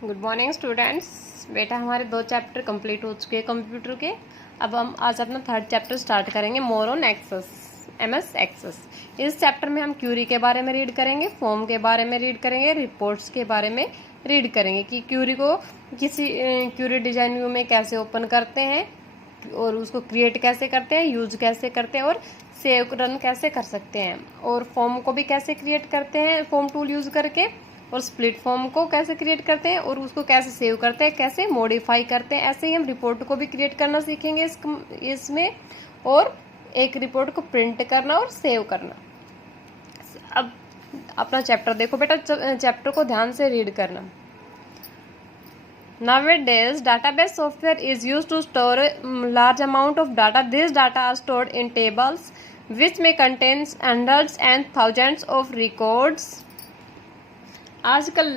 Good morning students. बेटा हमारे 2 chapter complete हो चुके हैं कंप्यूटर के। अब हम आज अपना 3rd चैप्टर स्टार्ट करेंगे, more on access, MS access. इस चैप्टर में हम क्यूरी के बारे में रीड करेंगे, फॉर्म के बारे में रीड करेंगे, रिपोर्ट्स के बारे में रीड करेंगे कि क्यूरी को किसी क्यूरी डिजाइन व्यू में कैसे ओपन करते हैं और उसको क्रिएट कैसे करते हैं, यूज कैसे करते हैं और सेव रन कैसे कर सकते हैं, और फॉर्म को भी कैसे क्रिएट करते हैं फॉर्म टूल यूज करके, और स्प्लिट फॉर्म को कैसे क्रिएट करते हैं और उसको कैसे सेव करते हैं, कैसे मॉडिफाई करते हैं। ऐसे ही हम रिपोर्ट को भी क्रिएट करना सीखेंगे इसमें, और एक रिपोर्ट को प्रिंट करना और सेव करना। अब अपना चैप्टर देखो बेटा, चैप्टर को ध्यान से रीड करना। Nowadays, database software is used to store a large amount of data. These data are stored in tables, which may contain hundreds and thousands of records. आजकल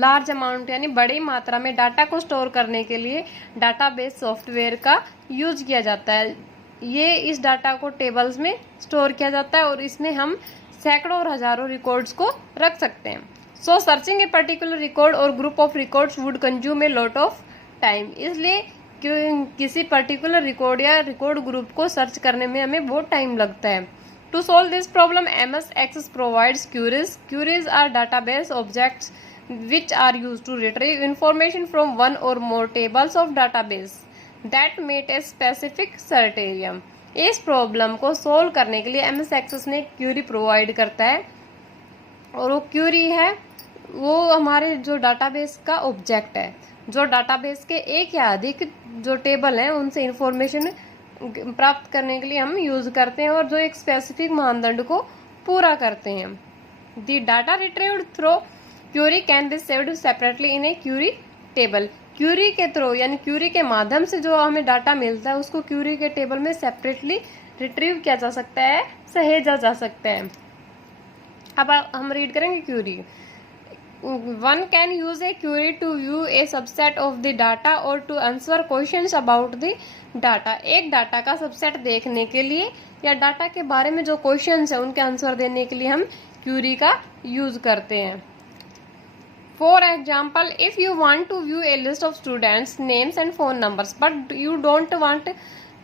लार्ज अमाउंट यानी बड़ी मात्रा में डाटा को स्टोर करने के लिए डाटाबेस सॉफ्टवेयर का यूज किया जाता है। ये इस डाटा को टेबल्स में स्टोर किया जाता है और इसमें हम सैकड़ों और हजारों रिकॉर्ड्स को रख सकते हैं। सो सर्चिंग ए पर्टिकुलर रिकॉर्ड और group of records would consume a lot of time. इसलिए किसी पर्टिकुलर रिकॉर्ड या रिकॉर्ड ग्रुप को सर्च करने में हमें बहुत टाइम लगता है। To solve this problem, MS Access provides queries. Queries are database objects which are used to retrieve information from one or more tables of database that meet a specific criteria. इस problem को solve करने के लिए MS Access ने Curie provide करता है, और वो क्यूरी है वो हमारे जो डाटाबेस का ऑब्जेक्ट है, जो डाटाबेस के एक या अधिक जो टेबल हैं उनसे इंफॉर्मेशन प्राप्त करने के लिए हम यूज करते हैं और जो एक स्पेसिफिक मानदंड को पूरा करते हैं। The data retrieved through query can be saved separately in a query table. Query के थ्रू यानी क्यूरी के माध्यम से जो हमें डाटा मिलता है उसको क्यूरी के टेबल में सेपरेटली रिट्रीव किया जा सकता है, सहेजा जा सकता है। अब हम रीड करेंगे Curie. One can use a query to view a subset of the data or to answer questions about the data. एक डाटा का सबसेट देखने के लिए या डाटा के बारे में जो क्वेश्चंस है उनके आंसर देने के लिए हम क्यूरी का यूज करते हैं। For example, if you want to view a list of students' names and phone numbers, but you don't want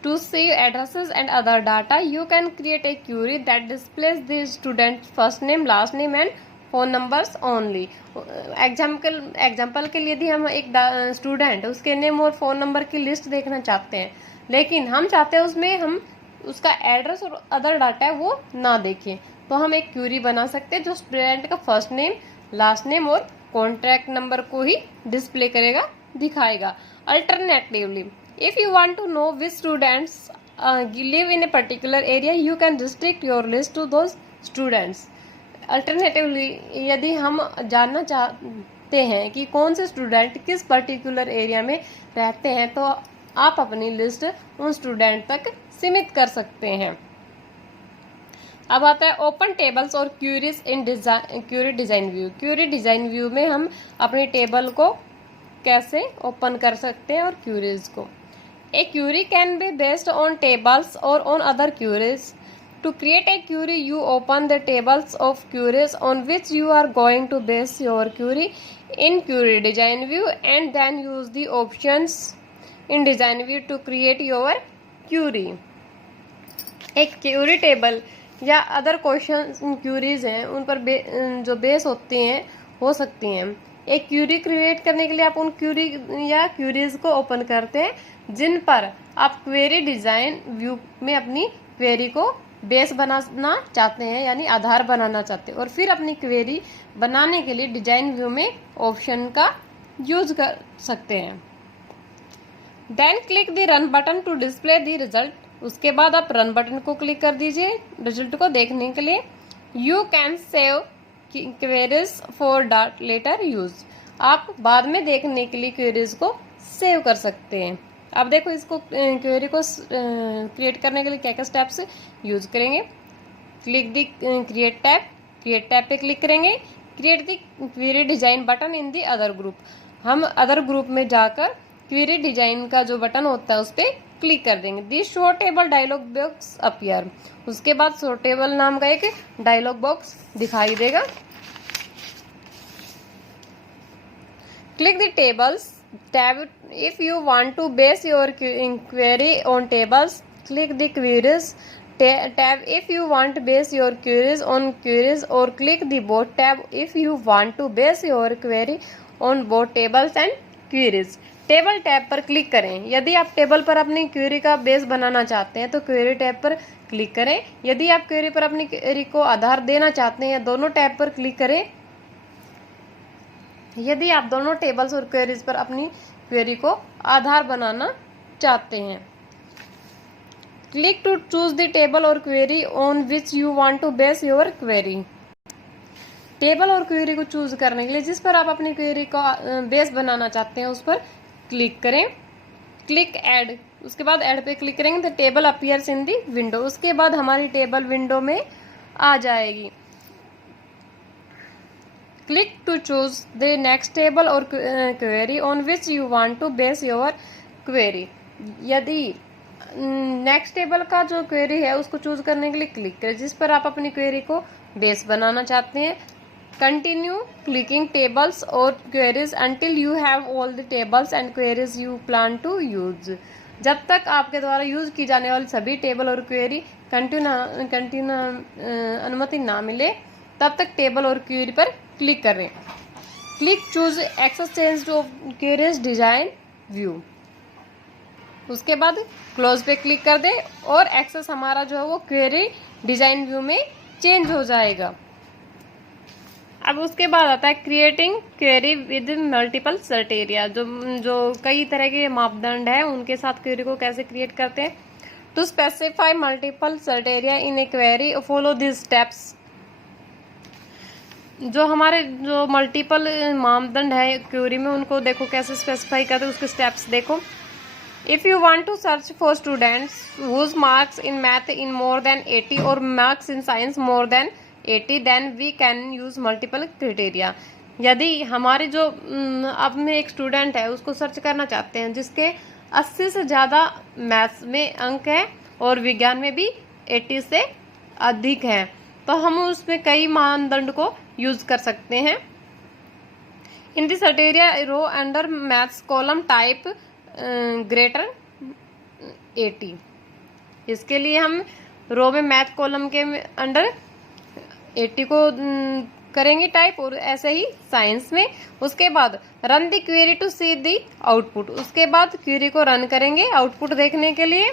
to see addresses and other data, you can create a query that displays the student's first name, last name and phone numbers only. Example के लिए यदि हम एक student उसके name और phone number की list देखना चाहते हैं, लेकिन हम चाहते हैं उसमें हम उसका एड्रेस और अदर डाटा है वो ना देखें, तो हम एक क्यूरी बना सकते हैं जो स्टूडेंट का फर्स्ट नेम, लास्ट नेम और कॉन्टैक्ट नंबर को ही डिस्प्ले करेगा, दिखाएगा। Alternatively, if you want to know which students live in a particular area, you can restrict your list to those students. Alternatively, यदि हम जानना चाहते हैं कि कौन से स्टूडेंट किस पर्टिकुलर एरिया में रहते हैं, तो आप अपनी लिस्ट उन स्टूडेंट तक सीमित कर सकते हैं। अब आता है ओपन टेबल्स और queries in query design view. Query design view में हम अपनी टेबल को कैसे ओपन कर सकते हैं और क्यूरीज को। A query can be based on tables और on other queries. To create a query, you open the tables of queries on which you are going to base your query in Query Design View, and then use the options in Design View to create your query. एक Curie table या other question curies हैं उन पर जो base होती हैं हो सकती हैं। एक क्यूरी क्रिएट करने के लिए आप उन क्यूरी या क्यूरीज को ओपन करते हैं जिन पर आप क्वेरी डिजाइन व्यू में अपनी क्वेरी को बेस बनाना चाहते हैं, यानी आधार बनाना चाहते हैं, और फिर अपनी क्वेरी बनाने के लिए डिजाइन व्यू में ऑप्शन का यूज कर सकते हैं। Then click the run button to display the result. उसके बाद आप रन बटन को क्लिक कर दीजिए रिजल्ट को देखने के लिए। You can save queries for later use. आप बाद में देखने के लिए क्वेरीज को सेव कर सकते हैं। अब देखो इसको क्वेरी को क्रिएट करने के लिए क्या क्या स्टेप्स यूज करेंगे। क्लिक दी क्रिएट टैब पे क्लिक करेंगे। Create the query design button in the other group. हम अदर ग्रुप में जाकर क्वेरी डिजाइन का जो बटन होता है उस पर क्लिक कर देंगे। The show table dialog box appear. उसके बाद शो टेबल नाम का एक डायलॉग बॉक्स दिखाई देगा। Click the tables tab if you want to base your query on tables. Click the queries tab if you want to base your queries on queries, or click the both tab if you want to base your query on both tables and queries. Table tab पर click करें। यदि आप table पर अपनी query का base बनाना चाहते हैं तो क्वेरी टैब पर क्लिक करें। यदि आप क्वेरी पर अपनी क्वेरी को आधार देना चाहते हैं दोनों टैब पर क्लिक करें। यदि आप दोनों टेबल्स और क्वेरीज पर अपनी क्वेरी को आधार बनाना चाहते हैं, click to choose the table और query on which you want to base your query. Table और क्वेरी को चूज करने के लिए जिस पर आप अपनी क्वेरी का बेस बनाना चाहते हैं उस पर क्लिक करें। क्लिक ऐड, उसके बाद ऐड पे क्लिक करेंगे तो table appears in the window. उसके बाद हमारी टेबल विंडो में आ जाएगी। Click to choose the next table और query on which you want to base your query. यदि नेक्स्ट टेबल का जो क्वेरी है उसको चूज करने के लिए क्लिक करें जिस पर आप अपनी क्वेरी को बेस बनाना चाहते हैं। कंटिन्यू क्लिकिंग टेबल्स और queries until you have all the tables and queries you plan to use. जब तक आपके द्वारा यूज की जाने वाली सभी टेबल और क्वेरी कंटिन्यू अनुमति ना मिले तब तक टेबल और क्वेरी पर क्लिक करें। Click choose access change of queries design view. उसके बाद क्लोज पे क्लिक कर दें और एक्सेस हमारा जो है वो क्वेरी डिजाइन व्यू में चेंज हो जाएगा। अब उसके बाद आता है creating query with multiple criteria. जो कई तरह के मापदंड है उनके साथ क्वेरी को कैसे क्रिएट करते हैं। To specify multiple criteria in a query follow this steps. जो हमारे जो मल्टीपल मापदंड है क्वेरी में उनको देखो कैसे स्पेसिफाई करते हैं, उसके स्टेप्स देखो। If you want to search for students whose marks in math in more than 80 or marks in science more than 80, then we can use multiple criteria. यदि हमारे जो अब में एक स्टूडेंट है उसको सर्च करना चाहते हैं जिसके 80 से ज़्यादा मैथ्स में अंक है और विज्ञान में भी 80 से अधिक है, तो हम उसमें कई मानदंड को यूज कर सकते हैं। In this criteria row under maths column type greater 80। इसके लिए हम रो में मैथ कॉलम के अंडर 80 को करेंगे टाइप, और ऐसे ही साइंस में। उसके बाद run the query to see the output. उसके बाद क्वेरी को रन करेंगे आउटपुट देखने के लिए।